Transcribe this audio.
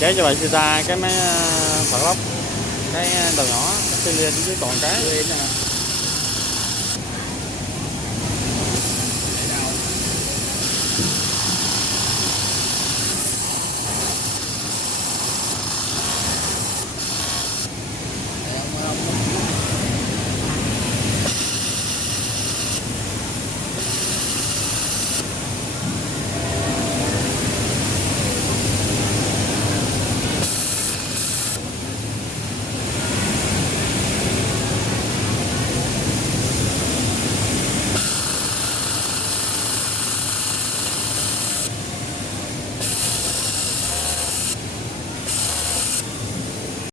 Kéo cho bà Sita cái máy phở lóc, cái đầu nhỏ, cái lia chứ còn cái.